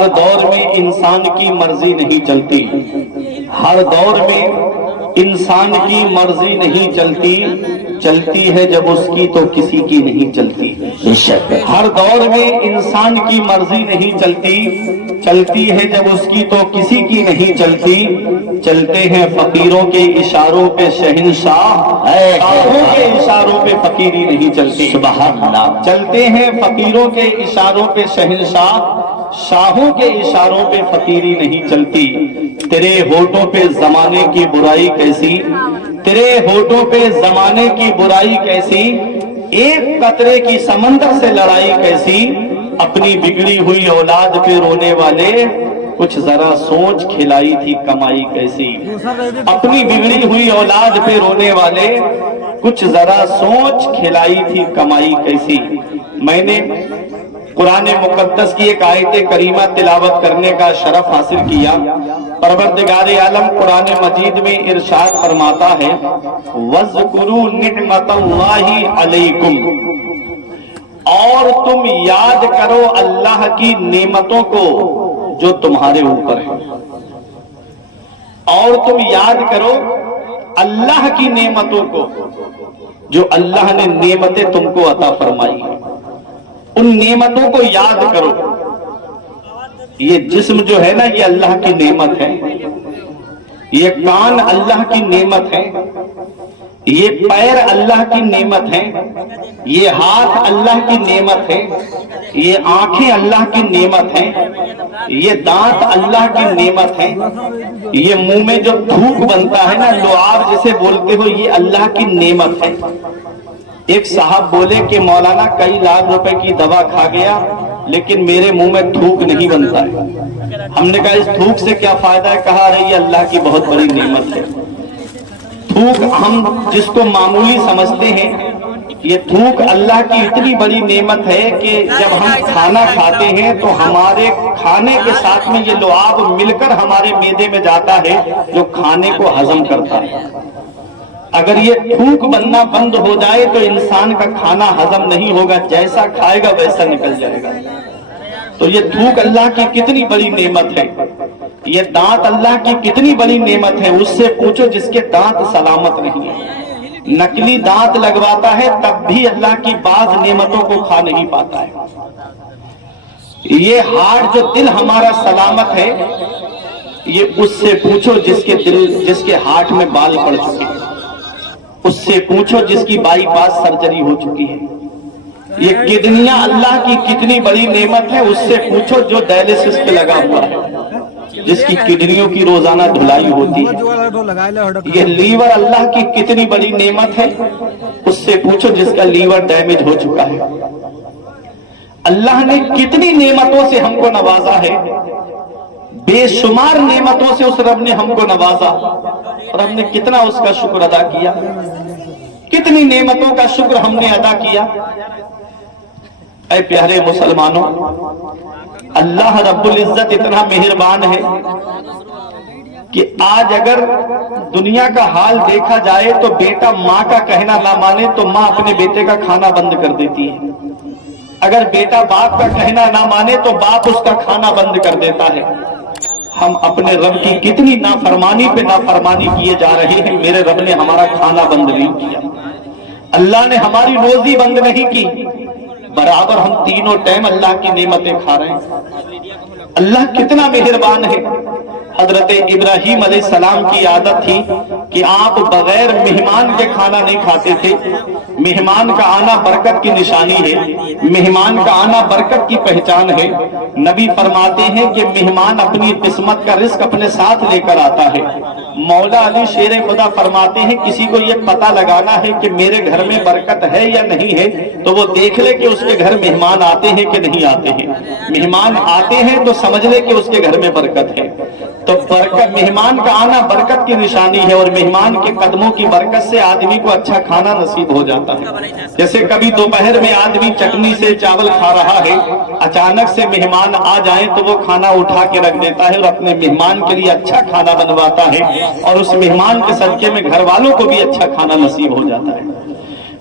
ہر دور میں انسان کی مرضی نہیں چلتی، ہر دور میں انسان کی مرضی نہیں چلتی، چلتی ہے جب اس کی تو کسی کی نہیں چلتی۔ ہر دور میں انسان کی مرضی نہیں چلتی، چلتی ہے جب اس کی تو کسی کی نہیں چلتی۔ چلتے ہیں فقیروں کے اشاروں پہ شہنشاہ، شاہوں کے اشاروں پہ فقیری نہیں چلتی۔ سبحان اللہ۔ چلتے ہیں فقیروں کے اشاروں پہ شہنشاہ، شاہوں کے اشاروں پہ فقیری نہیں چلتی۔ تیرے ہونٹوں پہ زمانے کی برائی کیسی، تیرے ہونٹوں پہ زمانے کی برائی کیسی، ایک قطرے کی سمندر سے لڑائی کیسی۔ اپنی بگڑی ہوئی اولاد پہ رونے والے کچھ ذرا سوچ کھلائی تھی کمائی کیسی۔ اپنی بگڑی ہوئی اولاد پہ رونے والے کچھ ذرا سوچ کھلائی تھی کمائی کیسی۔ میں نے قرآن مقدس کی ایک آیت کریمہ تلاوت کرنے کا شرف حاصل کیا۔ پروردگار عالم قرآن مجید میں ارشاد فرماتا ہے وَاذْكُرُوا نِعْمَتَ اللَّهِ عَلَيْكُمْ، اور تم یاد کرو اللہ کی نعمتوں کو جو تمہارے اوپر ہے، اور تم یاد کرو اللہ کی نعمتوں کو جو اللہ نے نعمتیں تم کو عطا فرمائی ہیں، ان نعمتوں کو یاد کرو۔ یہ جسم جو ہے نا یہ اللہ کی نعمت ہے، یہ کان اللہ کی نعمت ہے، یہ پیر اللہ کی نعمت ہے، یہ ہاتھ اللہ کی نعمت ہے، یہ آنکھیں اللہ کی نعمت ہیں، یہ دانت اللہ کی نعمت ہے، یہ منہ میں جو تھوک بنتا ہے نا لعاب جسے بولتے ہو یہ اللہ کی نعمت ہے۔ ایک صاحب بولے کہ مولانا کئی لاکھ روپے کی دوا کھا گیا لیکن میرے منہ میں تھوک نہیں بنتا ہے۔ ہم نے کہا اس تھوک سے کیا فائدہ ہے؟ کہا رہے یہ اللہ کی بہت بڑی نعمت ہے۔ تھوک ہم جس کو معمولی سمجھتے ہیں، یہ تھوک اللہ کی اتنی بڑی نعمت ہے کہ جب ہم کھانا کھاتے ہیں تو ہمارے کھانے کے ساتھ میں یہ لعاب مل کر ہمارے معدے میں جاتا ہے جو کھانے کو ہضم کرتا ہے۔ اگر یہ تھوک بننا بند ہو جائے تو انسان کا کھانا ہضم نہیں ہوگا، جیسا کھائے گا ویسا نکل جائے گا۔ تو یہ تھوک اللہ کی کتنی بڑی نعمت ہے، یہ دانت اللہ کی کتنی بڑی نعمت ہے۔ اس سے پوچھو جس کے دانت سلامت نہیں ہے، نکلی دانت لگواتا ہے تب بھی اللہ کی بعض نعمتوں کو کھا نہیں پاتا ہے۔ یہ ہارٹ جو دل ہمارا سلامت ہے، یہ اس سے پوچھو جس کے ہارٹ میں بال پڑ چکے ہیں، اس سے پوچھو جس کی بائی پاس سرجری ہو چکی ہے۔ یہ کڈنیاں اللہ کی کتنی بڑی نعمت ہے، اس سے پوچھو جو ڈائلیسس پہ لگا ہوا ہے، جس کی کڈنیوں کی روزانہ دھلائی ہوتی ہے۔ یہ لیور اللہ کی کتنی بڑی نعمت ہے، اس سے پوچھو جس کا لیور ڈیمیج ہو چکا ہے۔ اللہ نے کتنی نعمتوں سے ہم کو نوازا ہے، بے شمار نعمتوں سے اس رب نے ہم کو نوازا، اور ہم نے کتنا اس کا شکر ادا کیا، کتنی نعمتوں کا شکر ہم نے ادا کیا۔ اے پیارے مسلمانوں، اللہ رب العزت اتنا مہربان ہے کہ آج اگر دنیا کا حال دیکھا جائے تو بیٹا ماں کا کہنا نہ مانے تو ماں اپنے بیٹے کا کھانا بند کر دیتی ہے، اگر بیٹا باپ کا کہنا نہ مانے تو باپ اس کا کھانا بند کر دیتا ہے۔ ہم اپنے رب کی کتنی نافرمانی پہ نافرمانی کیے جا رہے ہیں۔ میرے رب نے ہمارا کھانا بند نہیں کیا، اللہ نے ہماری روزی بند نہیں کی، برابر ہم تینوں ٹائم اللہ کی نعمتیں کھا رہے ہیں۔ اللہ کتنا مہربان ہے۔ حضرت ابراہیم علیہ السلام کی عادت تھی کہ آپ بغیر مہمان کے کھانا نہیں کھاتے تھے۔ مہمان کا آنا برکت کی نشانی ہے، مہمان کا آنا برکت کی پہچان ہے۔ نبی فرماتے ہیں کہ مہمان اپنی قسمت کا رزق اپنے ساتھ لے کر آتا ہے۔ مولا علی شیر خدا فرماتے ہیں کسی کو یہ پتہ لگانا ہے کہ میرے گھر میں برکت ہے یا نہیں ہے تو وہ دیکھ لے کہ اس کے گھر مہمان آتے ہیں کہ نہیں آتے ہیں۔ مہمان آتے ہیں تو سمجھ لے کہ اس کے گھر میں برکت ہے۔ تو برکت، مہمان کا آنا برکت کی نشانی ہے، اور مہمان کے قدموں کی برکت سے آدمی کو اچھا کھانا نصیب ہو جاتا ہے۔ جیسے کبھی دوپہر میں آدمی چٹنی سے چاول کھا رہا ہے، اچانک سے مہمان آ جائیں تو وہ کھانا اٹھا کے رکھ دیتا ہے اور اپنے مہمان کے لیے اچھا کھانا بنواتا ہے، اور اس مہمان کے صدقے میں گھر والوں کو بھی اچھا کھانا نصیب ہو جاتا ہے۔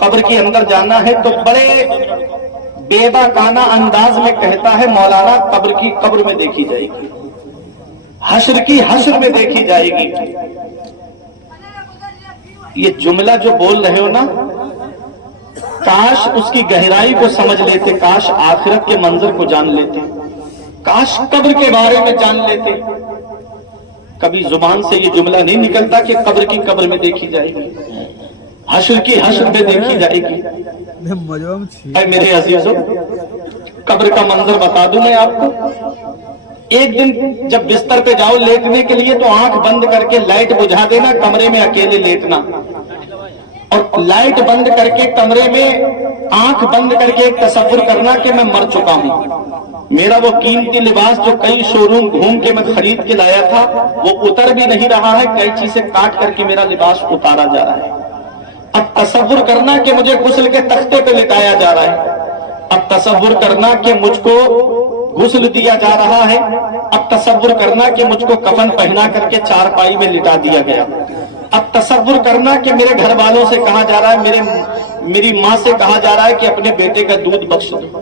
قبر کے اندر جانا ہے تو بڑے بےباکانہ انداز میں کہتا ہے مولانا قبر کی قبر میں دیکھی جائے گی، حشر کی حشر میں دیکھی جائے گی۔ یہ جملہ جو بول رہے ہو نا، کاش اس کی گہرائی کو سمجھ لیتے، کاش آخرت کے منظر کو جان لیتے، کاش قبر کے بارے میں جان لیتے۔ کبھی زبان سے یہ جملہ نہیں نکلتا کہ قبر کی قبر میں دیکھی جائے گی، حشر کی حشر میں دیکھی جائے گی۔ اے میرے عزیزوں، قبر کا منظر بتا دوں میں آپ کو۔ ایک دن جب بستر پہ جاؤ لیٹنے کے لیے تو آنکھ بند کر کے لائٹ بجھا دینا، کمرے میں اکیلے لیٹنا، اور لائٹ بند کر کے کمرے میں آنکھ بند کر کے ایک تصور کرنا کہ میں مر چکا ہوں، میرا وہ قیمتی لباس جو کئی شو روم گھوم کے میں خرید کے لایا تھا وہ اتر بھی نہیں رہا ہے، کئی چیزیں کاٹ کر کے میرا لباس اتارا جا رہا ہے۔ اب تصور کرنا کہ مجھے غسل کے تختے پہ لٹایا جا رہا ہے، اب تصور کرنا کہ مجھ کو غسل دیا جا رہا ہے، اب تصور کرنا کہ مجھ کو کفن پہنا کر کے چارپائی میں لٹا دیا گیا، اب تصور کرنا کہ میرے گھر والوں سے کہا جا رہا ہے، میری ماں سے کہا جا رہا ہے کہ اپنے بیٹے کا دودھ بخش دو،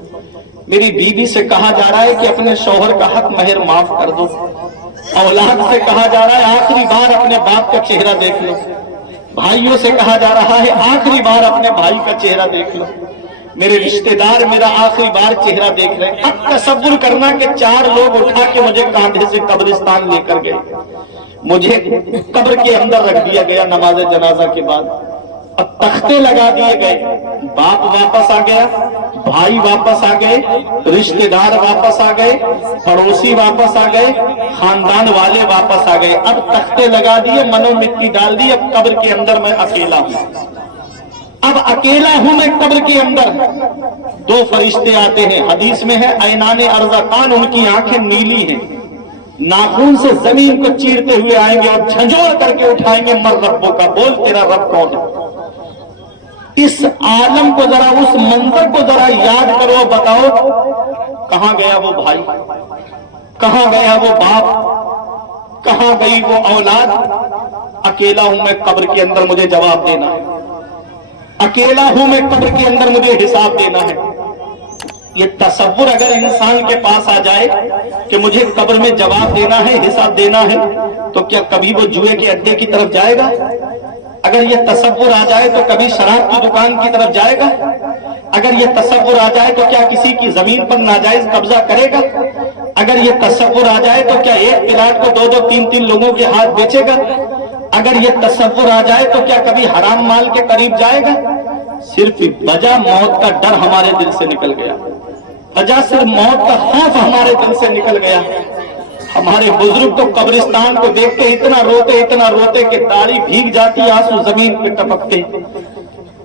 میری بیوی سے کہا جا رہا ہے کہ اپنے شوہر کا حق مہر معاف کر دو، اولاد سے کہا جا رہا ہے آخری بار اپنے باپ کا چہرہ دیکھ لو، بھائیوں سے کہا جا رہا ہے آخری بار اپنے بھائی کا چہرہ دیکھ لو، میرے رشتہ دار میرا آخری بار چہرہ دیکھ رہے ہیں۔ اب تصور کرنا کہ 4 لوگ اٹھا کے مجھے کاندھے سے قبرستان لے کر گئے، مجھے قبر کے اندر رکھ دیا گیا نماز جنازہ کے بعد، اب تختے لگا دیے گئے، باپ واپس آ گیا، بھائی واپس آ گئے، رشتہ دار واپس آ گئے، پڑوسی واپس آ گئے، خاندان والے واپس آ گئے، اب تختے لگا دیے، منو مٹی ڈال دی، اب قبر کے اندر میں اکیلا ہوں، اب اکیلا ہوں میں قبر کے اندر۔ 2 فرشتے آتے ہیں، حدیث میں ہے عینان ارزقان، ان کی آنکھیں نیلی ہیں، ناخون سے زمین کو چیرتے ہوئے آئیں گے اور جھنجھوڑ کر کے اٹھائیں گے، مر ربوں کا، بول تیرا رب کون ہے؟ اس عالم کو ذرا، اس منظر کو ذرا یاد کرو، بتاؤ کہاں گیا وہ بھائی، کہاں گیا وہ باپ، کہاں گئی وہ اولاد؟ اکیلا ہوں میں قبر کے اندر، مجھے جواب دینا ہے، اکیلا ہوں میں قبر کے اندر، مجھے حساب دینا ہے۔ یہ تصور اگر انسان کے پاس آ جائے کہ مجھے قبر میں جواب دینا ہے، حساب دینا ہے، تو کیا کبھی وہ جوئے کے اڈے کی طرف جائے گا؟ اگر یہ تصور آ جائے تو کبھی شراب کی دکان کی طرف جائے گا؟ اگر یہ تصور آ جائے تو کیا کسی کی زمین پر ناجائز قبضہ کرے گا؟ اگر یہ تصور آ جائے تو کیا ایک پلاٹ کو 2-2 3-3 لوگوں کے ہاتھ بیچے گا؟ اگر یہ تصور آ جائے تو کیا کبھی حرام مال کے قریب جائے گا؟ صرف وجہ موت کا ڈر ہمارے دل سے نکل گیا، وجہ صرف موت کا خوف ہمارے دل سے نکل گیا۔ ہمارے بزرگ تو قبرستان کو دیکھتے اتنا روتے کہ داڑھی بھیگ جاتی، آنسو زمین پہ ٹپکتے،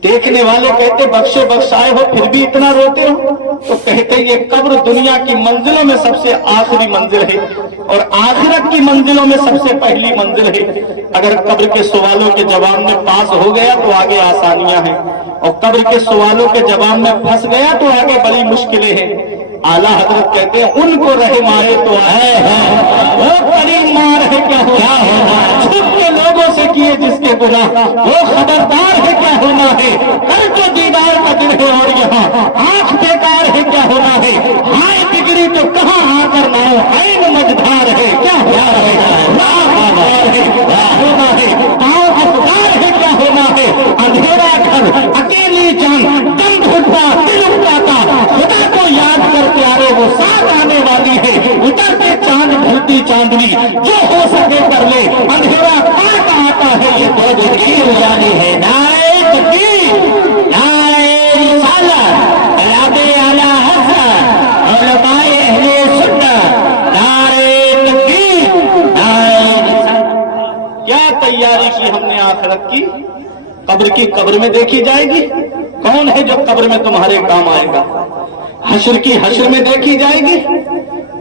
دیکھنے والے کہتے بخشے بخشائے ہو پھر بھی اتنا روتے ہو، تو کہتے یہ قبر دنیا کی منزلوں میں سب سے آخری منزل ہے اور آخرت کی منزلوں میں سب سے پہلی منزل ہے۔ اگر قبر کے سوالوں کے جواب میں پاس ہو گیا تو آگے آسانیاں ہیں، اور قبر کے سوالوں کے جواب میں پھنس گیا تو آگے بڑی مشکلیں ہیں۔ اعلیٰ حضرت کہتے ہیں ان کو رحم آئے تو آئے ہیں، وہ کریم مار ہے کیا ہونا، چھپ کے لوگوں سے کیے جس کے گناہ، وہ خبردار ہے کیا ہونا ہے، ہر جو دیدار کا دل ہے اور یہاں آنکھ بیکار ہے کیا ہونا ہے، ہائے ڈگری تو کہاں آ کر نہ عین مجدھار ہے کیا ہونا ہے، کیا ہونا ہے، پاؤں افغار ہے کیا ہونا ہے، اندھیرا گھر اکیلی جان دم گھٹتا دل اٹھاتا، خدا کو یاد کر پیارے وہ ساتھ آنے والی ہے، اترتے چاند ڈھلتی چاندنی جو ہو سکے کر لے، اندھیرا کاٹ آتا ہے یہ تو تقدیر جانی ہے۔ نعرہ تکبیر، نعرہ رسالت، جناب اعلیٰ حضرت علماء اہل سنت، نعرہ تکبیر، نعرہ رسالت۔ کیا تیاری کی ہم نے آخرت کی؟ قبر کی قبر میں دیکھی جائے گی، کون ہے جو قبر میں تمہارے کام آئے گا؟ حشر کی حشر میں دیکھی جائے گی،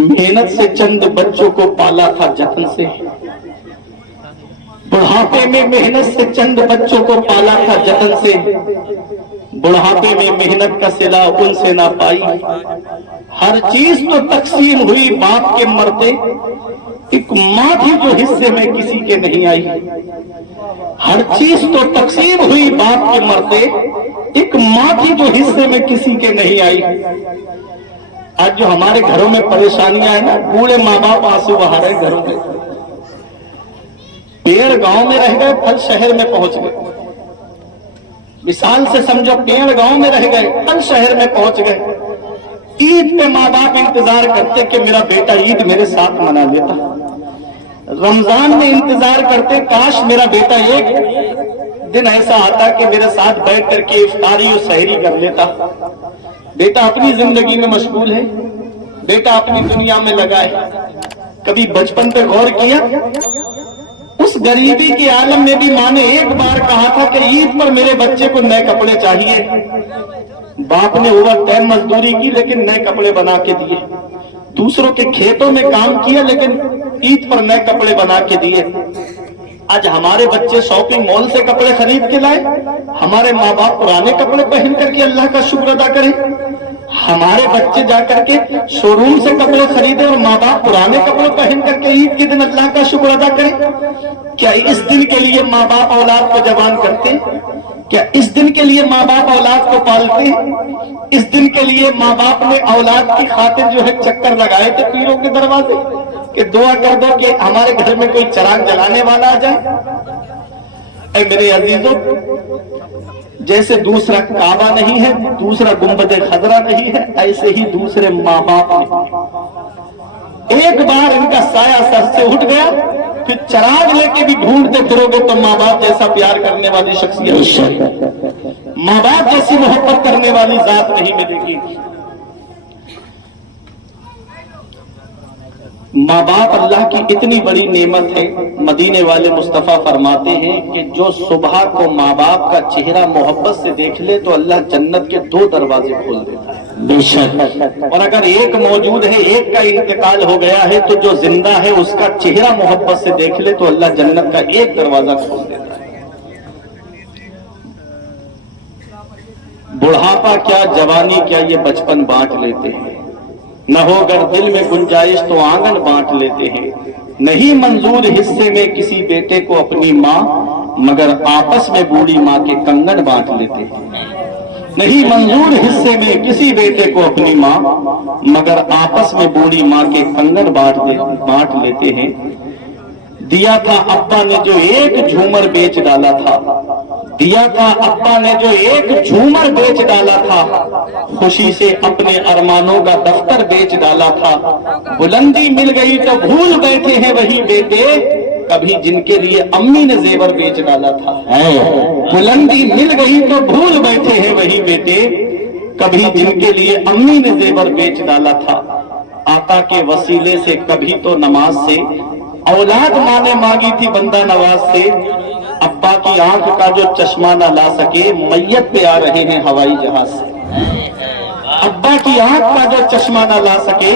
محنت سے چند بچوں کو پالا تھا جتن سے، بڑھاپے میں محنت سے چند بچوں کو پالا تھا جتن سے، بڑھاپے میں محنت کا صلہ ان سے نہ پائی، ہر چیز تو تقسیم ہوئی باپ کے مرتے، ایک ماں تھی جو حصے میں کسی کے نہیں آئی، ہر چیز تو تقسیم ہوئی باپ کے مرتے، ایک ماں تھی جو حصے میں کسی کے نہیں آئی۔ آج جو ہمارے گھروں میں پریشانیاں ہیں نا، بوڑھے ماں باپ آنسو بہا رہے گھروں میں، پیڑ گاؤں میں رہ گئے، پھل شہر میں پہنچ گئے، مثال سے سمجھو پیڑ گاؤں میں رہ گئے، پھل شہر میں پہنچ گئے۔ عید پہ ماں باپ انتظار کرتے کہ میرا بیٹا عید میرے ساتھ منا لیتا، رمضان میں انتظار کرتے کاش میرا بیٹا ایک دن ایسا آتا کہ میرے ساتھ بیٹھ کر کے افطاری اور سحری کر لیتا۔ بیٹا اپنی زندگی میں مشغول ہے، بیٹا اپنی دنیا میں لگا ہے۔ کبھی بچپن پہ غور کیا؟ اس غریبی کے عالم میں بھی ماں نے ایک بار کہا تھا کہ عید پر میرے بچے کو نئے کپڑے چاہیے، باپ نے اوور ٹائم مزدوری کی لیکن نئے کپڑے بنا کے دیے، دوسروں کے کھیتوں میں کام کیا لیکن عید پر نئے کپڑے بنا کے دیے۔ آج ہمارے بچے شاپنگ مال سے کپڑے خرید کے لائے، ہمارے ماں باپ پرانے کپڑے پہن کر کے اللہ کا شکر ادا کریں۔ ہمارے بچے جا کر کے شو روم سے کپڑے خریدے اور ماں باپ پرانے کپڑے پہن کر کے عید کے دن اللہ کا شکر ادا کریں۔ کیا اس دن کے لیے ماں باپ اولاد کو جوان کرتے؟ کیا اس دن کے لیے ماں باپ اولاد کو پالتے؟ اس دن کے لیے ماں باپ نے اولاد کی خاطر جو ہے چکر لگائے تھے پیروں کے دروازے کہ دعا کر دو کہ ہمارے گھر میں کوئی چراغ جلانے والا آ جائے؟ اے میرے عزیزوں، جیسے دوسرا کعبہ نہیں ہے، دوسرا گنبد خضرا نہیں ہے، ایسے ہی دوسرے ماں باپ نہیں۔ ایک بار ان کا سایہ سر سے اٹھ گیا، پھر چراغ لے کے بھی ڈھونڈتے پھرو گے تو ماں باپ جیسا پیار کرنے والی شخصیت، ماں باپ جیسی محبت کرنے والی ذات نہیں ملے گی۔ ماں باپ اللہ کی اتنی بڑی نعمت ہے، مدینے والے مصطفیٰ فرماتے ہیں کہ جو صبح کو ماں باپ کا چہرہ محبت سے دیکھ لے تو اللہ جنت کے 2 دروازے کھول دیتا ہے، بے شک۔ اور اگر ایک موجود ہے، ایک کا انتقال ہو گیا ہے، تو جو زندہ ہے اس کا چہرہ محبت سے دیکھ لے تو اللہ جنت کا 1 دروازہ کھول دیتا ہے۔ بڑھاپا کیا، جوانی کیا، یہ بچپن بانٹ لیتے ہیں، نہ ہو گر دل میں گنجائش تو آنگن بانٹ لیتے ہیں، نہیں منظور حصے میں کسی بیٹے کو اپنی ماں، مگر آپس میں بوڑھی ماں کے کنگن بانٹ لیتے ہیں۔ نہیں منظور حصے میں کسی بیٹے کو اپنی ماں، مگر آپس میں بوڑھی ماں کے کنگن بانٹ لیتے ہیں۔ دیا تھا ابا نے جو ایک جھومر بیچ ڈالا تھا، دیا تھا ابا نے جو ایک جھومر بیچ ڈالا تھا، خوشی سے اپنے ارمانوں کا دفتر بیچ ڈالا تھا، بلندی مل گئی تو بھول بیٹھے ہیں وہی بیٹے، کبھی جن کے لیے امی نے زیور بیچ ڈالا تھا، بلندی مل گئی تو بھول بیٹھے ہیں وہی بیٹے، کبھی جن کے لیے امی نے زیور بیچ ڈالا تھا۔ آقا کے وسیلے سے کبھی تو نماز سے، اولاد ماں نے مانگی تھی بندہ نواز سے، ابا کی آنکھ کا جو چشمہ نہ لا سکے، میت پہ آ رہے ہیں ہوائی جہاز سے۔ ابا کی آنکھ کا جو چشمہ نہ لا سکے،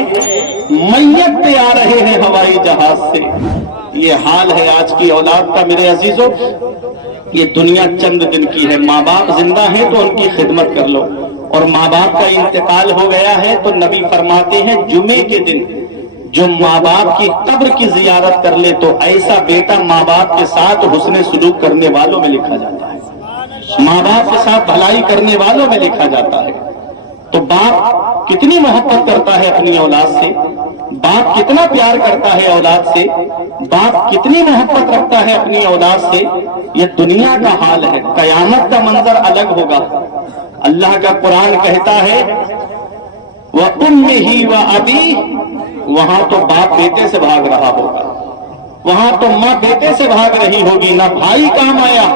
میت پہ آ رہے ہیں ہوائی جہاز سے۔ یہ حال ہے آج کی اولاد کا میرے عزیزوں۔ یہ دنیا چند دن کی ہے، ماں باپ زندہ ہیں تو ان کی خدمت کر لو، اور ماں باپ کا انتقال ہو گیا ہے تو نبی فرماتے ہیں جمعے کے دن جو ماں باپ کی قبر کی زیارت کر لے تو ایسا بیٹا ماں باپ کے ساتھ حسن سلوک کرنے والوں میں لکھا جاتا ہے، ماں باپ کے ساتھ بھلائی کرنے والوں میں لکھا جاتا ہے۔ تو باپ کتنی محبت کرتا ہے اپنی اولاد سے، باپ کتنا پیار کرتا ہے اولاد سے، باپ کتنی محبت رکھتا ہے اپنی اولاد سے، یہ دنیا کا حال ہے۔ قیامت کا منظر الگ ہوگا۔ اللہ کا قرآن کہتا ہے وَأُمِّهِ وَأَبِيهِ، وہاں تو باپ بیٹے سے بھاگ رہا ہوگا، وہاں تو ماں بیٹے سے بھاگ رہی ہوگی، نہ بھائی کام آیا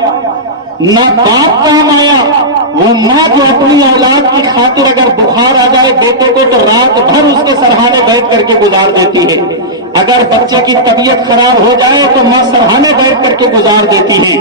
نہ باپ کام آیا۔ وہ ماں جو اپنی اولاد کی خاطر اگر بخار آ جائے بیٹے کو تو رات بھر اس کے سرہانے بیٹھ کر کے گزار دیتی ہے۔ اگر بچے کی طبیعت خراب ہو جائے تو ماں سرہانے بیٹھ کر کے گزار دیتی ہے،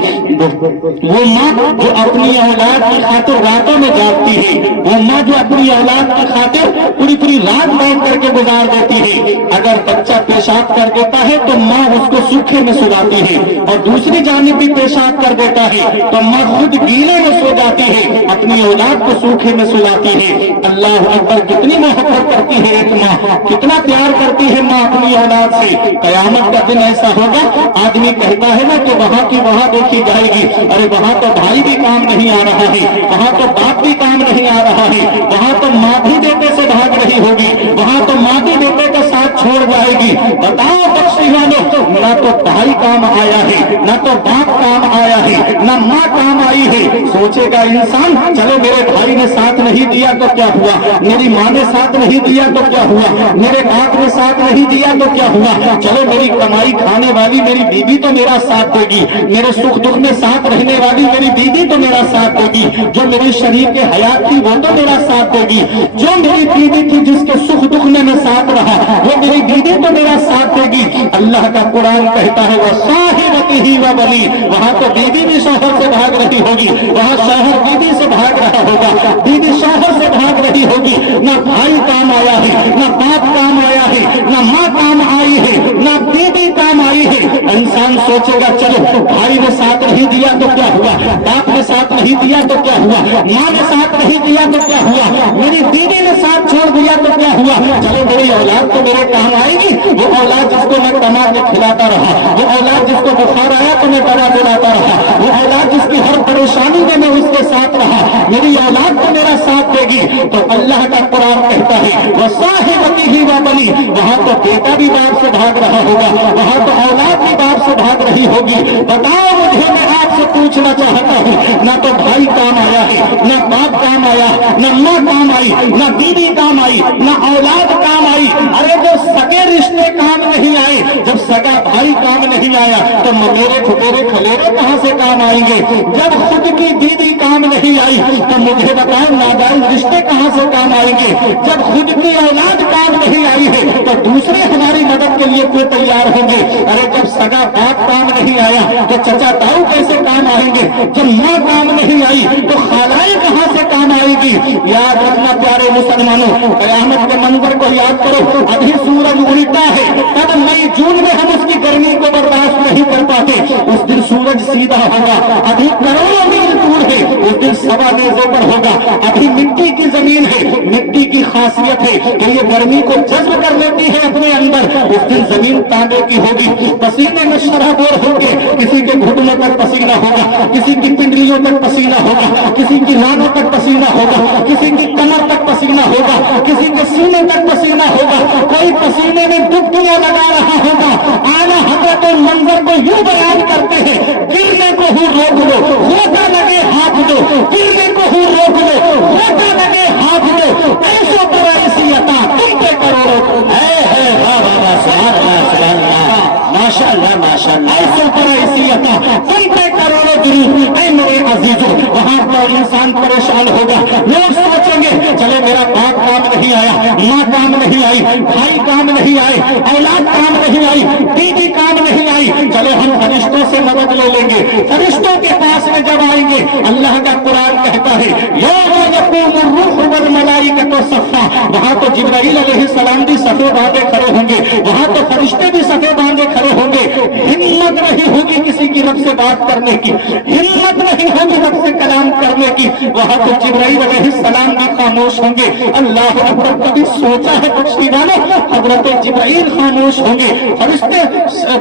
وہ ماں جو اپنی اولاد کی خاطر راتوں میں جاگتی ہے، وہ ماں جو اپنی اولاد کی خاطر پوری پوری رات بیٹھ کر کے گزار دیتی ہے۔ اگر بچہ پیشاب کر دیتا ہے تو ماں اس کو سوکھے میں سلاتی ہے، اور دوسری جانب بھی پیشاب کر دیتا ہے تو ماں خود گیلے میں سو جاتی ہے، اپنی اولاد کو سوکھے میں سلاتی ہے۔ اللہ اکبر، کتنی محبت کرتی ہے ایک ماں، کتنا پیار کرتی ہے ماں اپنی اولاد سے۔ قیامت کا دن ایسا ہوگا، آدمی کہتا ہے نا کہ وہاں کی وہاں دیکھی جائے گی، ارے وہاں تو بھائی بھی کام نہیں آ رہا ہے، وہاں تو باپ بھی کام نہیں آ رہا ہے، وہاں تو ماں بھی بیٹے سے بھاگ رہی ہوگی، وہاں تو ماں بھی بیٹے کا ساتھ چھوڑ جائے گی۔ بتاؤ بخشی والوں، نہ تو بھائی کام آیا ہے، نہ تو باپ کام آیا ہے، نہ ماں کام آئی ہے۔ سوچے گا انسان، چلو میرے بھائی نے ساتھ نہیں دیا تو کیا ہوا، میری ماں نے ساتھ نہیں دیا تو کیا ہوا، میرے باپ نے ساتھ نہیں دیا تو کیا ہوا، چلو میری کمائی کھانے والی میری بیوی تو میرا ساتھ دے گی، میرے سکھ دکھ میں ساتھ رہنے والی میری بیوی تو میرا ساتھ دے گی، جو میری شریک حیات تھی وہ تو میرا ساتھ دے گی، جو میری بیوی تھی جس کے سکھ دکھ میں میں ساتھ رہا وہ میری بیوی تو میرا ساتھ دے گی۔ اللہ کا قرآن کہتا ہے وَصَاحِبَتِهِ وَبَنِيهِ، وہاں تو بیوی بھی شوہر سے بھاگ رہی ہوگی، وہاں شوہر بیوی سے بھاگ رہا ہوگا، بیوی شوہر سے بھاگ رہی ہوگی۔ نہ بھائی کام آیا ہے، نہ باپ کام آیا ہے، نہ ماں کام آئی ہے، نہ بیوی کام آئی ہے۔ انسان سوچے گا چلو بھائی نے ساتھ نہیں دیا تو کیا ہوا، باپ نے ساتھ نہیں دیا تو کیا ہوا، ماں نے ساتھ نہیں دیا تو کیا ہوا، میری بیوی نے ساتھ چھوڑ دیا تو کیا ہوا، چلو میری اولاد تو میرے کام آئے گی، وہ اولاد جس کو میں کما کے کھلاتا رہا، وہ اولاد جس کو بخار آیا تو میں دوا دلاتا رہا، وہ اولاد جس کی ہر پریشانی میں میں اس کے ساتھ رہا، میری اولاد تو میرا ساتھ دے گی۔ تو اللہ کا قرآن کہتا ہے وَصَاحِبَتِهِ وَبَنِيهِ، وہاں تو بیٹا بھی باپ سے بھاگ رہا ہوگا، وہاں تو اولاد بھی باپ سے بھاگ رہی ہوگی۔ بتاؤ مجھے، میں آپ سے پوچھنا چاہتا ہوں، نہ تو بھائی کام آیا ہے، نہ باپ کام آیا، نہ ماں کام آئی، نہ بیوی کام آئی، نہ اولاد کام آئی۔ ارے جو سگے رشتے کام نہیں آئے، جب سگا بھائی کام نہیں آیا تو میرے پھپھیرے کھلیرے کہاں سے کام آئیں گے؟ جب خود کی بیوی کام نہیں آئی تو مجھے بتاؤ ناجائز رشتے کہاں سے کام آئیں گے؟ جب خود کی اولاد کام نہیں آئی ہے تو دوسرے ہماری مدد کے لیے کوئی تیار ہوں گے؟ ارے جب سگا باپ کام نہیں آیا تو چچا تاؤ کیسے کام آئیں گے؟ جب ماں کام نہیں آئی تو خالائیں کہاں سے کام آئے گی؟ یاد رکھنا پیارے مسلمانوں، قیامت کے منظر کو یاد کرو۔ ابھی سورج الٹا ہے، تب مئی جون میں ہم اس کی گرمی کو برداشت نہیں کر پاتے، اس دن سورج سیدھا ہوگا، ابھی کروڑوں میل دور ہے، اس دن سوا نیزے پر ہوگا، ابھی مٹی کی زمین ہے، مٹی کی خاصیت ہے کہ یہ گرمی کو جذب کر لیتی ہے اپنے اندر، اس دن زمین تانبے کی ہوگی، پسینے میں شرابور ہوں گے، کسی کے گھٹنوں تک پسینہ ہوگا، کسی کی پنڈلیوں تک پسینہ ہوگا، کسی کی رانوں تک پسینہ ہوگا، کسی کی کمر تک پسینہ ہوگا، کسی کے سینے تک پسینہ ہوگا، کوئی پسینے میں ڈبکیاں لگا رہا ہوگا۔ اعلیٰ حضرت منظر کو یوں بیان کرتے ہیں، گرنے کو ہوں روک لو، ہوتا لگے ہاتھ دو، گرنے کو ہوں روک لو، ہوتا لگے ہاتھ دو، ایسو پر ایسی عطا تم پہ کروڑوں ہے واہ واہ واہ، سبحان اللہ سبحان اللہ، ماشاء اللہ ماشاء اللہ، ایسو پر ایسی عطا تم پہ کروڑوں درود۔ اے میرے عزیزوں، وہاں پر انسان پریشان ہوگا، لوگ سوچیں گے چلے میرا باپ کام نہیں آیا، ماں کام نہیں آئی، بھائی کام نہیں آئے، اولاد کام نہیں آئی، بیوی کام نہیں آئی، چلو ہم فرشتوں سے مدد لے لیں گے۔ فرشتوں کے پاس میں جب آئیں گے، اللہ کا قرآن کہتا ہے یوم یقوم الروح والملائکۃ صفا، وہاں تو جبرائیل علیہ السلام بھی صفے باندھے کھڑے ہوں گے، وہاں تو فرشتے بھی صفے باندھے کھڑے ہوں گے۔ ہمت نہیں ہوگی کسی کی رب سے بات کرنے کی، ہمت نہیں ہوگی رب سے کلام کرنے کی، وہاں تو جبرائیل علیہ السلام بھی خاموش ہوں گے۔ اللہ اکبر، کبھی سوچا ہے بخشی والوں، حضرت جبرائیل خاموش ہوں گے،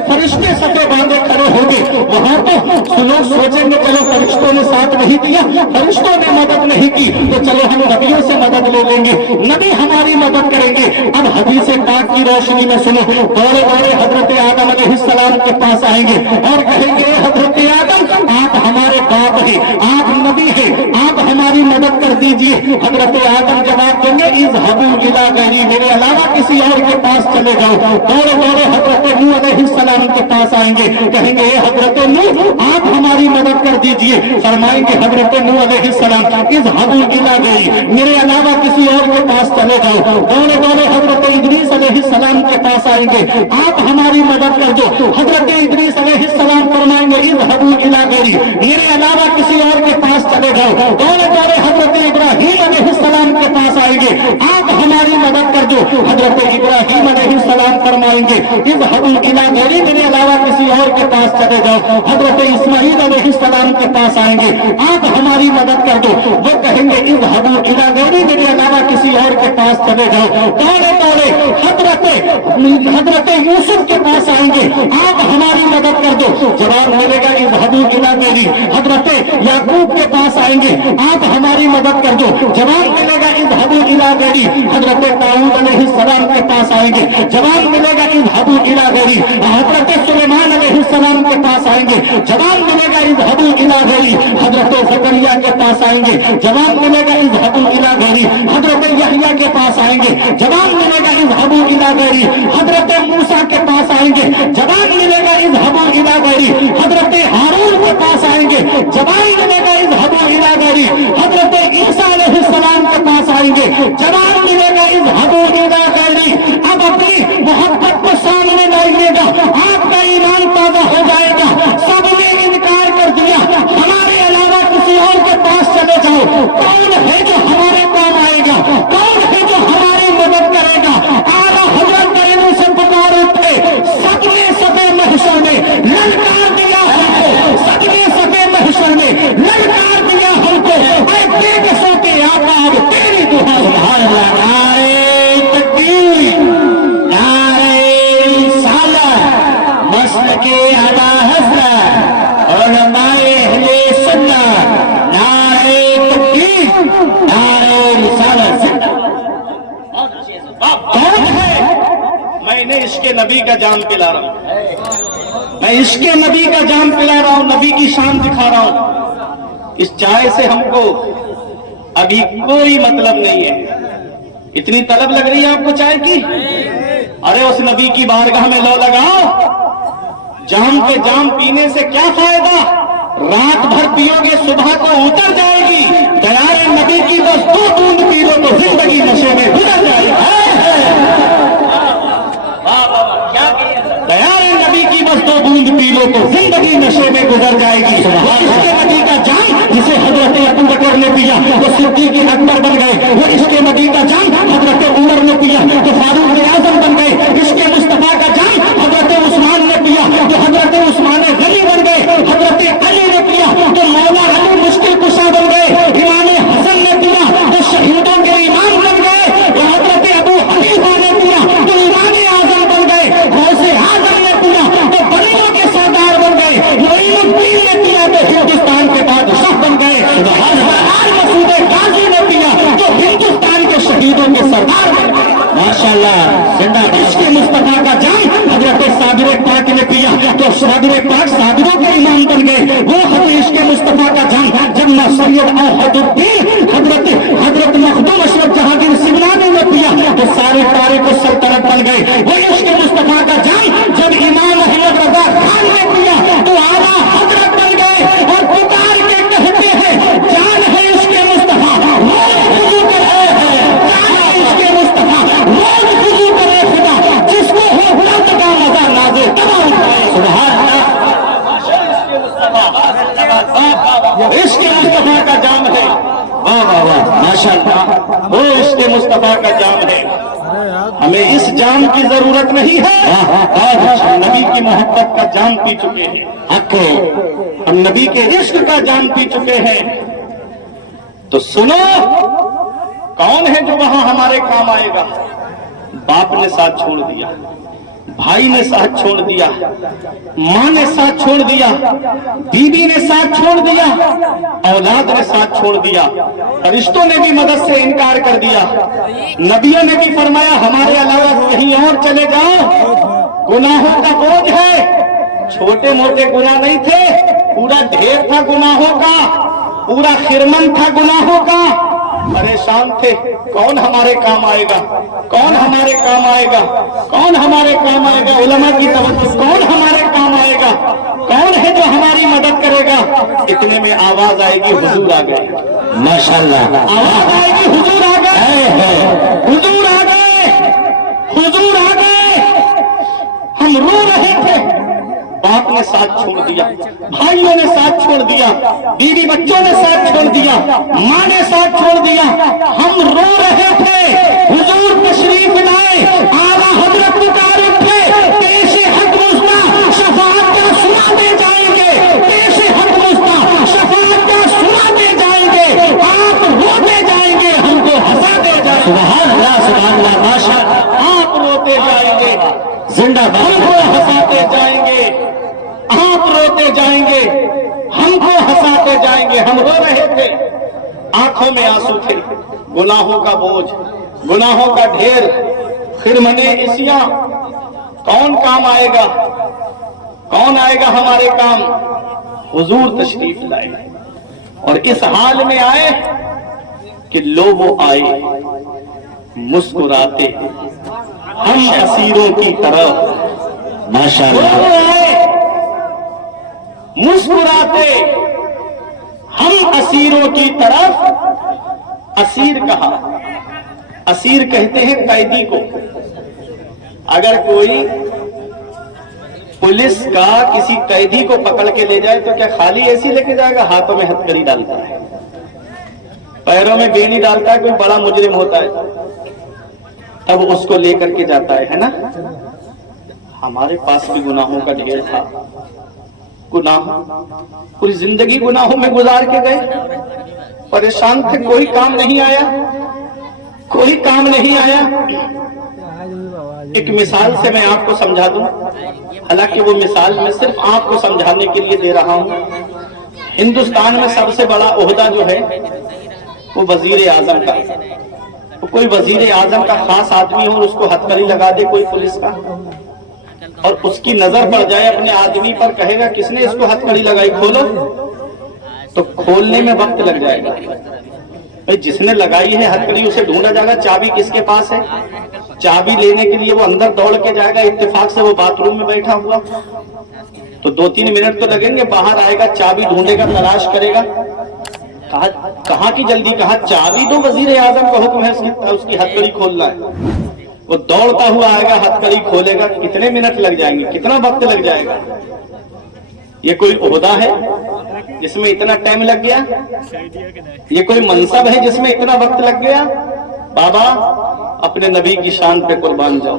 فرشتے صفے باندھے کھڑے ہوں گے، وہاں تو لوگ سوچیں گے چلو فرشتوں نے ساتھ نہیں دیا، فرشتوں نے مدد نہیں کی تو چلو ہم نبیوں سے مدد لے لیں گے، نبی ہماری مدد کریں گے۔ اب حدیث پاک کی روشنی میں سنو، دوڑے دوڑے حضرت آدم علیہ السلام کے پاس آئیں گے اور کہیں گے حضرت آدم آپ ہمارے باپ ہیں، آپ نبی ہیں، آپ ہماری مدد کر دیجئے۔ حضرت آدم جواب دیں گے اذهبوا الی غیری، میرے علاوہ کسی اور کے پاس چلے جاؤ۔ دوڑے دوڑے حضرت نوح علیہ السلام کے پاس آئیں گے، کہیں گے حضرت نوح آپ ہماری مدد کر دیجئے۔ فرمائیں گے حضرت نوح علیہ السلام اذهبوا الی غیری، میرے علاوہ کسی اور کے پاس چلے جاؤ۔ دوڑے دوڑے حضرت ادریس علیہ السلام کے پاس آئیں گے آپ ہماری مدد کر دو. حضرت ادریس علیہ السلام فرمائیں گے اذهبوا الى غیری، میرے علاوہ کسی اور کے پاس چلے جاؤ. دورے دورے حضرت ابراہیم علیہ السلام کے پاس آئیں گے آپ ہماری مدد کر دو. حضرت ابراہیم علیہ السلام فرمائیں گے اذهبوا الى غیری، میرے علاوہ کسی اور کے پاس چلے جاؤ. حضرت اسماعیل علیہ السلام کے پاس آئیں گے آپ ہماری مدد کر دو. وہ کہیں گے اذهبوا الى غیری، میرے علاوہ کسی اور کے پاس چلے جاؤ. دورے دورے حضرت یوسف کے پاس آئیں گے آپ ہماری مدد کر دو. جواب ملے گا اذهبوا الى غیری. حضرت یعقوب کے پاس آئیں گے آپ ہماری مدد کر دو. جواب ملے گا اذهبوا الى غیری. حضرت داؤد علیہ السلام کے پاس آئیں گے جواب ملے گا اذهبوا الى غیری. حضرت سلیمان علیہ السلام کے پاس آئیں گے جواب ملے گا اذهبوا الى غیری. حضرت زکریا کے پاس آئیں گے جواب ملے گا اذهبوا الى غیری. حضرت یحییٰ کے پاس آئیں گے جواب ملے گا اذهبوا الى غیری. حضرت موسیٰ کے پاس آئیں گے جواب ملے گا اذهبوا الى غیری. حضرت ہارون کے پاس آئیں گے جواب ملے گا اذهبوا الى غیری. حضرت عیسیٰ علیہ السلام کے پاس آئیں گے جواب ملے گا اذهبوا الى غیری. اب اپنی محبت کو سامنے لائیے گا آپ کا ایمان تازہ ہو جائے گا. سب نے انکار کر دیا ہمارے علاوہ کسی اور کے پاس چلے جاؤ. کون ہے جو ہمارے کام آئے گا؟ کون ہے جو ہماری مدد کرے گا؟ آج حضرت کریم سے پکار اٹھے سب نے صفے محشر میں للکار دیا ہم کو. سب نے صفے محشر میں للکار دیا ہم کو. اے بے بسوں کے آقا اب تیری دعا. سبحان اللہ. نعرہ تکبیر، نعرہ رسالت، مسلک اعلی حضرت علماء اہل سنت، نعرہ تکبیر، نعرہ رسالت. کون ہے؟ میں انہیں عشق نبی کا جام پلا رہا ہوں. میں عشق نبی کا جام پلا رہا ہوں، نبی کی شان دکھا رہا ہوں. اس چائے سے ہم کو ابھی کوئی مطلب نہیں ہے. اتنی طلب لگ رہی ہے آپ کو چائے کی؟ ارے اس نبی کی بارگاہ میں لو لگاؤ. جام پہ جام پینے سے کیا فائدہ؟ رات بھر پیو گے صبح کو اتر جائے گی. دیار نبی کی بس 2 بوند پی لو تو زندگی نشے میں گزر جائے گی. دیار نبی کی بس 2 بوند پی لو تو زندگی نشے میں گزر جائے گی. عشق نبی کا جام جسے حضرت ابو بکر نے پیا وہ صدیق اکبر بن گئے. وہ عشق نبی کا جام حضرت عمر نے پیا تو فاروق اعظم بن گئے. عشق مصطفیٰ کا جام حضرت عثمان نے پیا تو حضرت عثمان غنی بن گئے. حضرت علی نے پیا تو مولا علی مشکل کشا بن گئے. امام حسن نے پیا تو شہیدوں کے امام بن گئے. حضرت ابو حنیفہ نے پیا تو امام اعظم بن گئے. غوث اعظم نے پیا تو بڑیوں کے سردار بن گئے. معین الدین نے پیا تو ہندوستان کے بادشاہ بن گئے. مسعود غازی نے پیا تو ہندوستان کے شہیدوں کے سردار بن گئے. ماشاءاللہ زندہ عشق مصطفیٰ کا جام حضرت صابر پاک نے پیا تو صابر پاک صابروں کے امام بن گئے. وہ عشق مصطفیٰ کا جام جب سید اوحد الدین حضرت مخدوم اشرف جہانگیر سمنانی نے پیا تو سارے تارے کو سلطنت بن گئے. وہ عشق مصطفیٰ کا جام جب امام احمد رضا خان نے پیا تو اعلیٰ حضرت بن گئے. اور پکار کے کہتے ہیں جان ہے عشق مصطفیٰ روز وضو کر رہے ہیں. جان ہے عشق مصطفیٰ روز وضو کر رہے خدا جس کو ہو درد کا مزہ نازے تمام اٹھائے. سبحان اللہ. عشق مصطفیٰ کا جام ہے. واہ واہ واہ ماشاءاللہ. وہ عشق مصطفیٰ کا جام ہے. ہمیں اس جام کی ضرورت نہیں ہے. آج ہم نبی کی محبت کا جام پی چکے ہیں. حق ہم نبی کے عشق کا جام پی چکے ہیں. تو سنو کون ہے جو وہاں ہمارے کام آئے گا؟ باپ نے ساتھ چھوڑ دیا، بھائی نے ساتھ چھوڑ دیا، ماں نے ساتھ چھوڑ دیا، بیوی نے ساتھ چھوڑ دیا، اولاد نے ساتھ چھوڑ دیا، فرشتوں نے بھی مدد سے انکار کر دیا، نبیوں نے بھی فرمایا ہمارے علاوہ کہیں اور چلے جاؤ. گناہوں کا بوجھ ہے. چھوٹے موٹے گناہ نہیں تھے، پورا ڈھیر تھا گناہوں کا، پورا خرمن تھا گناہوں کا. پریشان تھے کون ہمارے کام آئے گا، کون ہمارے کام آئے گا، کون ہمارے کام آئے گا. علماء کی توجہ، کون ہمارے کام آئے گا، کون ہے جو ہماری مدد کرے گا. اتنے میں آواز آئے گی حضور آ گئے. ماشاءاللہ آواز آئے گی حضور آ گئے، حضور آ گئے، حضور آ گئے. ہم رو رہے تھے، باپ نے ساتھ چھوڑ دیا، بھائیوں نے ساتھ چھوڑ دیا، بیوی بچوں نے ساتھ چھوڑ دیا، ماں نے ساتھ چھوڑ دیا، ہم رو رہے تھے، حضور تشریف لائے، اعلیٰ حضرت پکار اٹھے، پیش حق مصطفیٰ شفاعت کا سناتے جائیں گے، پیش حق مصطفیٰ شفاعت کا سناتے جائیں گے، آپ روتے جائیں گے، ہم کو ہنساتے جائیں گے، سبحان اللہ ماشاء اللہ، آپ روتے جائیں گے، زندہ باد، ہم کو ہنساتے جائیں گے، آپ روتے جائیں گے، ہم کو ہنساتے جائیں گے، ہم رو رہے تھے، آنکھوں میں آنسو تھے، گناہوں کا بوجھ، گناہوں کا ڈھیر، خرمنِ عصیاں، کون کام آئے گا، کون آئے گا ہمارے کام؟ حضور تشریف لائے اور اس حال میں آئے کہ لوگ آئے مسکراتے ہم اسیروں کی طرف، ماشاءاللہ مسکراتے ہم اسیروں کی طرف۔ اسیر کہا، اسیر کہتے ہیں قیدی کو۔ اگر کوئی پولیس کا کسی قیدی کو پکڑ کے لے جائے تو کیا خالی ایسی لے کے جائے گا؟ ہاتھوں میں ہتھکڑی ڈالتا ہے، پیروں میں بیڑی ڈالتا ہے، کوئی بڑا مجرم ہوتا ہے تب اس کو لے کر کے جاتا ہے نا۔ ہمارے پاس بھی گناہوں کا ڈھیر تھا، گناہ پوری زندگی گناہوں میں گزار کے گئے، پریشان تھے، کوئی کام نہیں آیا، کوئی کام نہیں آیا۔ ایک مثال سے میں آپ کو سمجھا دوں، حالانکہ وہ مثال میں صرف آپ کو سمجھانے کے لیے دے رہا ہوں۔ ہندوستان میں سب سے بڑا عہدہ جو ہے وہ وزیر اعظم کا، کوئی وزیر اعظم کا خاص آدمی ہو اور اس کو ہتھکڑی لگا دے کوئی پولیس کا، اور اس کی نظر پڑ جائے اپنے آدمی پر، کہے گا کس نے اس کو ہتھکڑی لگائی، کھولو، تو کھولنے میں وقت لگ جائے گا۔ بھئی جس نے لگائی ہے ہتھکڑی اسے ڈھونڈا جائے گا، چابی کس کے پاس ہے، چابی لینے کے لیے وہ اندر دوڑ کے جائے گا، اتفاق سے وہ باتھ روم میں بیٹھا ہوا تو 2-3 منٹ تو لگیں گے، باہر آئے گا، چابی ڈھونڈے گا، تلاش کرے گا، کہاں کی جلدی، کہاں چابی تو وزیر اعظم کا حکم ہے اس کی ہتھکڑی کھولنا ہے۔ وہ دوڑتا ہوا آئے گا، ہتھکڑی کھولے گا، کتنے منٹ لگ جائیں گے، کتنا وقت لگ جائے گا؟ یہ کوئی عہدہ ہے جس میں اتنا ٹائم لگ گیا؟ یہ کوئی منصب ہے جس میں اتنا وقت لگ گیا؟ بابا اپنے نبی کی شان پہ قربان جاؤ،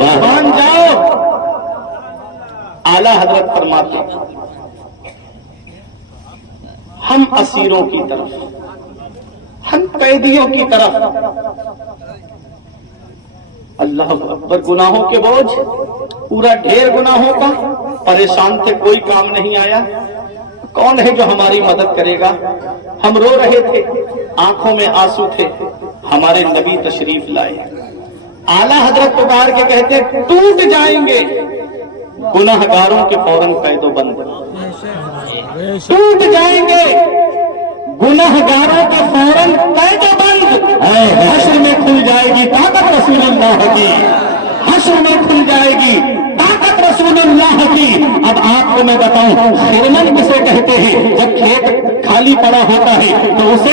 قربان جاؤ۔ اعلیٰ حضرت فرماتے ہم اسیروں کی طرف، ہم قیدیوں کی طرف، اللہ اکبر، گناہوں کے بوجھ، پورا ڈھیر گناہوں کا، پریشان تھے، کوئی کام نہیں آیا، کون ہے جو ہماری مدد کرے گا؟ ہم رو رہے تھے، آنکھوں میں آنسو تھے، ہمارے نبی تشریف لائے۔ اعلیٰ حضرت پکار کے کہتے ٹوٹ جائیں گے گناہگاروں کے فوراً قید و بند، ٹوٹ جائیں گے گناہگاروں کے فوراً قید و بند، حشر میں کھل جائے گی طاقت رسول اللہ کی، حشر میں کھل جائے گی طاقت رسول اللہ کی۔ اب آپ کو میں بتاؤں خرمن کسے کہتے ہیں؟ جب کھیت خالی پڑا ہوتا ہے تو اسے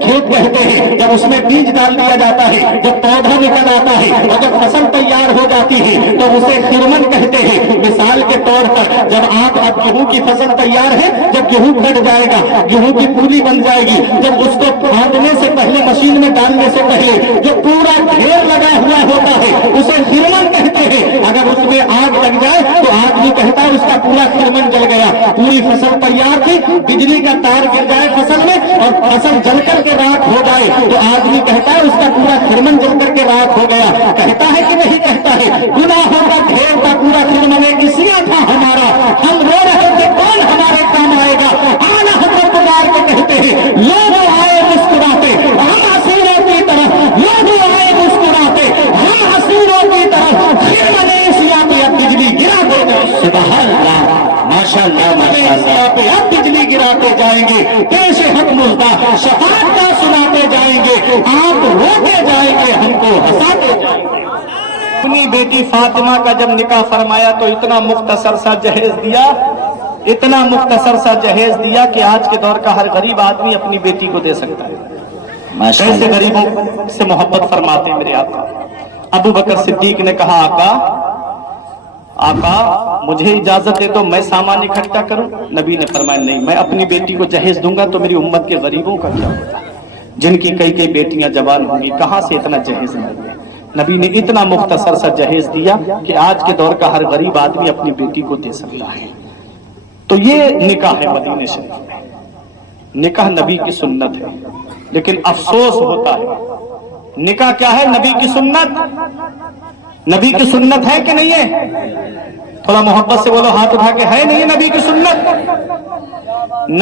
کھیت کہتے ہیں، جب اس میں بیج ڈال دیا جاتا ہے، جب پودا نکل آتا ہے اور جب فصل تیار ہو جاتی ہے تو اسے خرمن کہتے ہیں۔ مثال کے طور پر جب اب گیہوں کی فصل تیار ہے، جب گیہوں کٹ جائے گا، گیہوں کی پولی بن جائے گی، جب اس کو پھاڑنے سے پہلے، مشین میں ڈالنے سے پہلے جو پورا ڈھیر لگا ہوا ہوتا ہے اسے خرمن کہتے ہیں۔ اگر اس میں آگ لگ جائے تو آدمی کہتا ہے اس کا پورا خرمن جل گیا، پوری فصل تیار تھی، بجلی کا تار گر جائے فصل میں اور فصل جل کر کے راکھ ہو جائے تو آدمی کہتا ہے اس کا پورا خرمن جل کر کے راکھ ہو گیا۔ کہتا ہے کہ نہیں کہتا ہے؟ گناہوں کا ڈھیر کا پورا خرمن عصیاں تھا ہمارا، ہم رو رہے تھے، کون ہمارے کام آئے گا؟ اعلیٰ حضرت پکار کے کہتے ہیں لوگ آئے مسکراتے ہم اسیروں کی طرف، لوگ آئے مسکراتے ہم اسیروں کی طرف، خرمن عصیاں پہ اب بجلی گرا دے جائے، سبحان اللہ ماشاءاللہ ماشاءاللہ، پہ اب بجلی گراتے جائیں گے، پیش حق مصطفیٰ شفاعت کا سناتے جائیں گے، آپ روتے جائیں گے، ہم کو ہنساتے جائیں گے۔ اپنی بیٹی فاطمہ کا جب نکاح فرمایا تو اتنا مختصر سا جہیز دیا، اتنا مختصر سا جہیز دیا کہ آج کے دور کا ہر غریب آدمی اپنی بیٹی کو دے سکتا ہے۔ کیسے غریبوں سے محبت فرماتے ہیں میرے آقا۔ ابو بکر صدیق نے کہا آقا آقا مجھے اجازت دے دو میں سامان اکٹھا کروں. نبی نے فرمایا نہیں، میں اپنی بیٹی کو جہیز دوں گا تو میری امت کے غریبوں کا کیا ہوگا جن کی کئی بیٹیاں جوان ہوں گی، کہاں سے اتنا جہیز ملے. نبی نے اتنا مختصر سا جہیز دیا کہ آج کے دور کا ہر غریب آدمی اپنی بیٹی کو دے سکتا ہے. تو یہ نکاح ہے مدینہ شریف میں. نکاح نبی کی سنت ہے، لیکن افسوس ہوتا ہے نکاح کیا ہے؟ نبی کی سنت. نبی کی سنت ہے کہ نہیں ہے؟ تھوڑا محبت سے بولو، ہاتھ اٹھا کے، ہے نہیں نبی کی سنت؟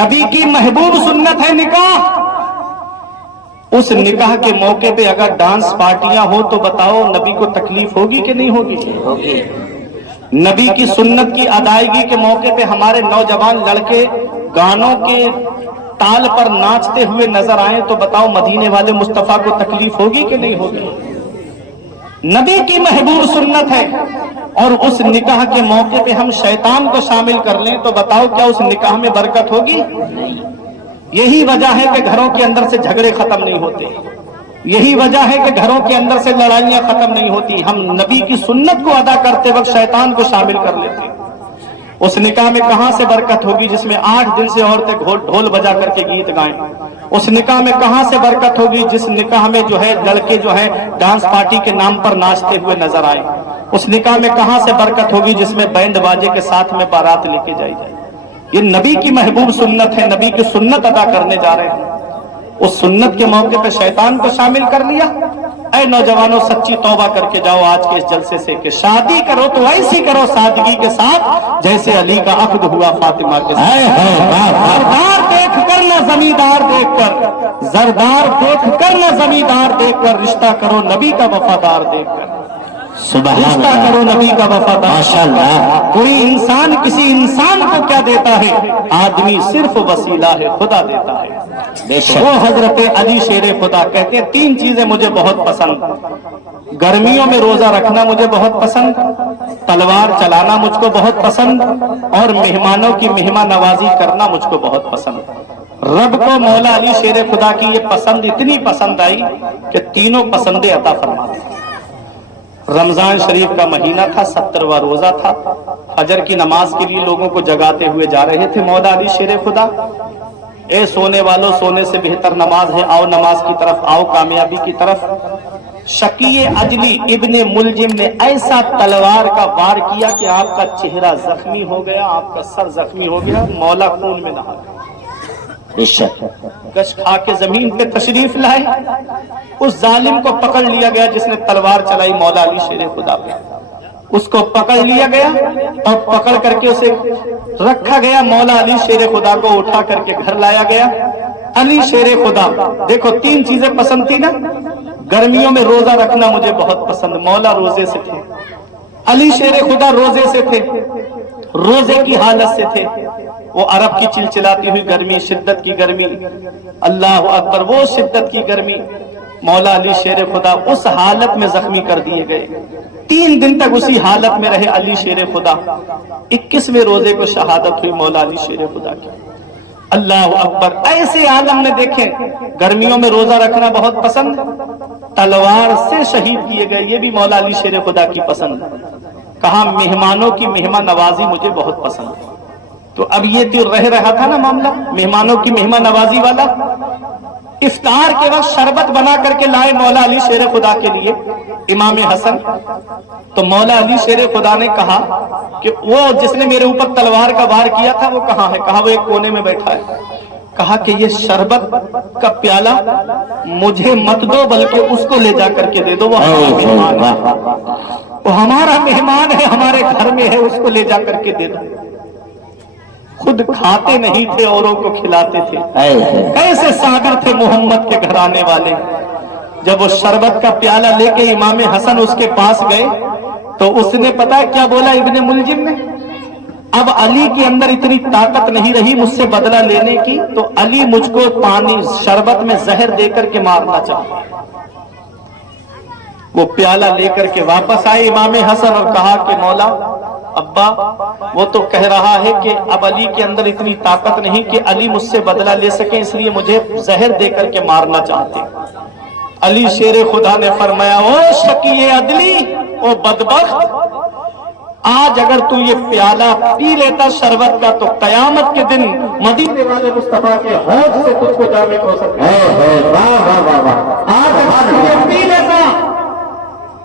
نبی کی محبوب سنت ہے نکاح. اس نکاح کے موقع پہ اگر ڈانس پارٹیاں ہو تو بتاؤ نبی کو تکلیف ہوگی کہ نہیں ہوگی؟ ہوگی. نبی کی سنت کی ادائیگی کے موقع پہ ہمارے نوجوان لڑکے گانوں کے تال پر ناچتے ہوئے نظر آئیں تو بتاؤ مدینے والے مصطفیٰ کو تکلیف ہوگی کہ نہیں ہوگی؟ نبی کی محبوب سنت ہے. اور اس نکاح کے موقع پہ ہم شیطان کو شامل کر لیں تو بتاؤ کیا اس نکاح میں برکت ہوگی؟ یہی وجہ ہے کہ گھروں کے اندر سے جھگڑے ختم نہیں ہوتے. یہی وجہ ہے کہ گھروں کے اندر سے لڑائیاں ختم نہیں ہوتی. ہم نبی کی سنت کو ادا کرتے وقت شیطان کو شامل کر لیتے ہیں. اس نکاح میں کہاں سے برکت ہوگی جس میں 8 دن سے عورتیں ڈھول بجا کر کے گیت گائیں؟ اس نکاح میں کہاں سے برکت ہوگی جس نکاح میں جو ہے لڑکے جو ہے ڈانس پارٹی کے نام پر ناچتے ہوئے نظر آئے؟ اس نکاح میں کہاں سے برکت ہوگی جس میں بینڈ باجے کے ساتھ میں بارات لے کے جائی جائے؟ یہ نبی کی محبوب سنت ہے. نبی کی سنت ادا کرنے جا رہے ہیں. اس سنت کے موقع پہ شیطان کو شامل کر لیا. اے نوجوانوں سچی توبہ کر کے جاؤ آج کے اس جلسے سے کہ شادی کرو تو ایسی کرو سادگی کے ساتھ جیسے علی کا عقد ہوا فاطمہ کے ساتھ. زردار دیکھ کر نہ زمیندار دیکھ کر، زردار دیکھ کر نہ زمیندار دیکھ کر، رشتہ کرو نبی کا وفادار دیکھ کر. رشتہ کرو نبی کا وفادار. ماشاءاللہ. کوئی انسان کسی انسان کو کیا دیتا ہے؟ آدمی صرف وسیلہ ہے، خدا دیتا ہے. وہ حضرت علی شیر خدا کہتے ہیں 3 چیزیں مجھے بہت پسند. گرمیوں میں روزہ رکھنا مجھے بہت پسند، تلوار چلانا مجھ کو بہت پسند، اور مہمانوں کی مہمان نوازی کرنا مجھ کو بہت پسند. رب کو مولا علی شیر خدا کی یہ پسند اتنی پسند آئی کہ تینوں پسندیں عطا فرما دی. رمضان شریف کا مہینہ تھا، 70واں روزہ تھا. فجر کی نماز کے لیے لوگوں کو جگاتے ہوئے جا رہے تھے مولا علی شیر خدا. اے سونے والوں، سونے سے بہتر نماز ہے، آؤ نماز کی طرف، آؤ کامیابی کی طرف. شقی عجلی ابن ملجم نے ایسا تلوار کا وار کیا کہ آپ کا چہرہ زخمی ہو گیا، آپ کا سر زخمی ہو گیا. مولا خون میں نہا گیا. گش کھا کے زمین پہ تشریف لائے. اس ظالم کو پکڑ لیا گیا جس نے تلوار چلائی مولا علی شیر خدا پہ. اس کو پکڑ لیا گیا اور پکڑ کر کے اسے رکھا گیا. مولا علی شیر خدا کو اٹھا کر کے گھر لایا گیا. علی شیر خدا دیکھو 3 چیزیں پسند تھی نا. گرمیوں میں روزہ رکھنا مجھے بہت پسند. مولا روزے سے تھے، علی شیر خدا روزے سے تھے، روزے کی حالت سے تھے. وہ عرب کی چلچلاتی ہوئی گرمی، شدت کی گرمی، اللہ اکبر، وہ شدت کی گرمی. مولا علی شیر خدا اس حالت میں زخمی کر دیے گئے. 3 دن تک اسی حالت میں رہے علی شیر خدا. 21ویں روزے کو شہادت ہوئی مولا علی شیر خدا کی. اللہ اکبر. ایسے عالم نے دیکھیں گرمیوں میں روزہ رکھنا بہت پسند، تلوار سے شہید کیے گئے، یہ بھی مولا علی شیر خدا کی پسند. کہا مہمانوں کی مہمان نوازی مجھے بہت پسند. تو اب یہ تو رہ رہا تھا نا معاملہ مہمانوں کی مہمان نوازی والا. افطار کے وقت شربت بنا کر کے لائے مولا علی شیر خدا کے لیے امام حسن. تو مولا علی شیر خدا نے کہا کہ وہ جس نے میرے اوپر تلوار کا وار کیا تھا وہ کہاں ہے؟ کہا وہ ایک کونے میں بیٹھا ہے. کہا کہ یہ شربت کا پیالہ مجھے مت دو بلکہ اس کو لے جا کر کے دے دو، وہ ہمارا مہمان ہے، وہ ہمارا مہمان ہے، ہمارے گھر میں ہے، اس کو لے جا کر کے دے دو. خود کھاتے نہیں تھے، اوروں کو کھلاتے تھے. کیسے صابر تھے محمد کے گھر آنے والے. جب وہ شربت کا پیالہ لے کے امام حسن اس کے پاس گئے تو اس نے پتا کیا بولا ابن ملجم نے؟ اب علی کے اندر اتنی طاقت نہیں رہی مجھ سے بدلہ لینے کی، تو علی مجھ کو پانی شربت میں زہر دے کر کے مارنا چاہتا. وہ پیالہ لے کر کے واپس آئے امام حسن اور کہا کہ مولا ابا وہ تو کہہ رہا ہے کہ اب علی کے اندر اتنی طاقت نہیں کہ علی مجھ سے بدلہ لے سکے، اس لیے مجھے زہر دے کر کے مارنا چاہتے. علی شیر خدا نے فرمایا او شقی عدلی، او بدبخت، آج اگر تو یہ پیالہ پی لیتا شربت کا تو قیامت کے دن مدینے والے مصطفیٰ کے حوض سے تجھ کو جام کوثر آج اگر تو یہ پی لیتا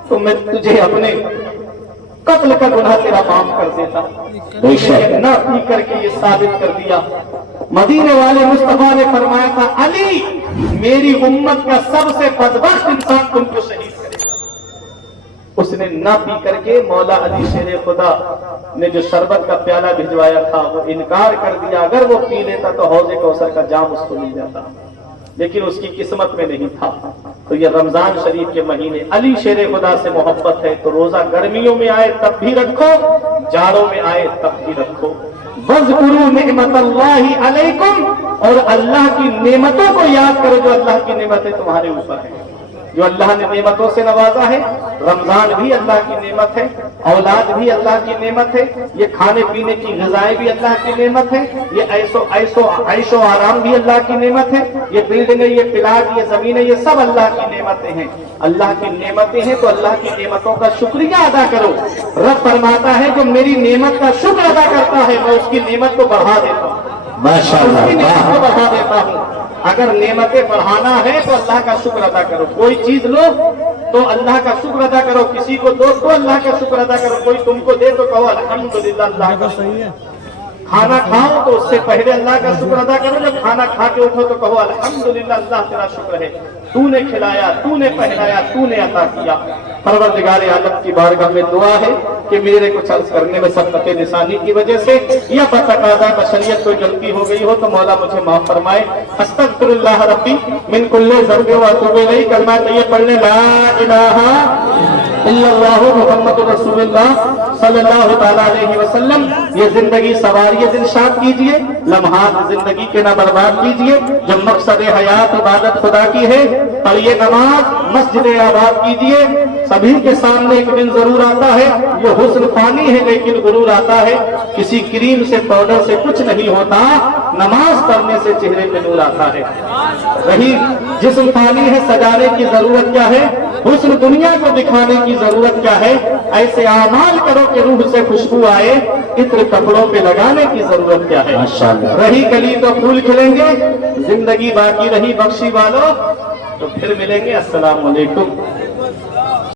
تو میں تجھے اپنے قتل کا گناہ تیرا معاف کر دیتا، لیکن نہ پی کر کے یہ ثابت کر دیا۔ مدینے والے مصطفیٰ نے فرمایا تھا علی میری امت کا سب سے بدبخت انسان تم کو شہید کرے گا۔ اس نے نہ پی کر کے مولا علی شیر خدا نے جو شربت کا پیالہ بھجوایا تھا وہ انکار کر دیا، اگر وہ پی لیتا تو حوض کوثر کا جام اس کو مل جاتا، لیکن اس کی قسمت میں نہیں تھا۔ تو یہ رمضان شریف کے مہینے علی شیر خدا سے محبت ہے تو روزہ گرمیوں میں آئے تب بھی رکھو، جاڑوں میں آئے تب بھی رکھو۔ وَاذْكُرُوا نِعْمَتَ اللَّهِ عَلَيْكُمْ، اور اللہ کی نعمتوں کو یاد کرو جو اللہ کی نعمتیں تمہارے اوپر ہیں، جو اللہ نے نعمتوں سے نوازا ہے۔ رمضان بھی اللہ کی نعمت ہے، اولاد بھی اللہ کی نعمت ہے، یہ کھانے پینے کی غذائیں بھی اللہ کی نعمت ہے، یہ عیش و آرام بھی اللہ کی نعمت ہے، یہ بلڈنگیں، یہ پلاٹ، یہ زمینیں، یہ سب اللہ کی نعمتیں ہیں۔ اللہ کی نعمتیں ہیں تو اللہ کی نعمتوں کا شکریہ ادا کرو۔ رب فرماتا ہے جو میری نعمت کا شکر ادا کرتا ہے میں اس کی نعمت کو بڑھا دیتا ہوں، اس کی نعمت کو بڑھا دیتا ہوں۔ اگر نعمتیں بڑھانا ہے تو اللہ کا شکر ادا کرو، کوئی چیز لو تو اللہ کا شکر ادا کرو، کسی کو دو تو اللہ کا شکر ادا کرو، کوئی تم کو دے تو کہو الحمدللہ اللہ کا شکر۔ کھانا کھاؤ تو اس سے پہلے اللہ کا شکر ادا کرو، جب کھانا کھا کے اٹھو تو کہو الحمدللہ اللہ تیرا شکر ہے، تو نے کھلایا، تو نے پہنایا، تو نے عطا کیا۔ پروردگار عالم کی بارگاہ میں دعا ہے کہ میرے کچھ عرض کرنے میں سبقت لسانی کی وجہ سے یا بتقاضا بشریت کوئی غلطی ہو گئی ہو تو مولا مجھے معاف فرمائے۔ استغفر اللہ ربی من کل ذنب و اتوب الیہ۔ کلمہ طیب پڑھنے لا الہ الا اللہ محمد رسول اللہ صلی اللہ تعالیٰ علیہ وسلم۔ یہ زندگی سواریے دن شاد کیجئے، لمحات زندگی کے نہ برباد کیجئے۔ جب مقصد حیات عبادت خدا کی ہے پڑھیے نماز، مسجد آباد کیجئے۔ سبھی کے سامنے ایک دن ضرور آتا ہے، یہ حسن فانی ہے لیکن غرور آتا ہے۔ کسی کریم سے پاؤڈر سے کچھ نہیں ہوتا، نماز پڑھنے سے چہرے پہ نور آتا ہے۔ وہی جسم فانی ہے، سجانے کی ضرورت کیا ہے، حسن دنیا کو دکھانے کی ضرورت کیا ہے۔ ایسے اعمال کرو کہ روح سے خوشبو آئے، عطر کپڑوں پہ لگانے کی ضرورت کیا ہے۔ رہی کلی تو پھول کھلیں گے، زندگی باقی رہی بخشی والو، تو پھر ملیں گے۔ السلام علیکم۔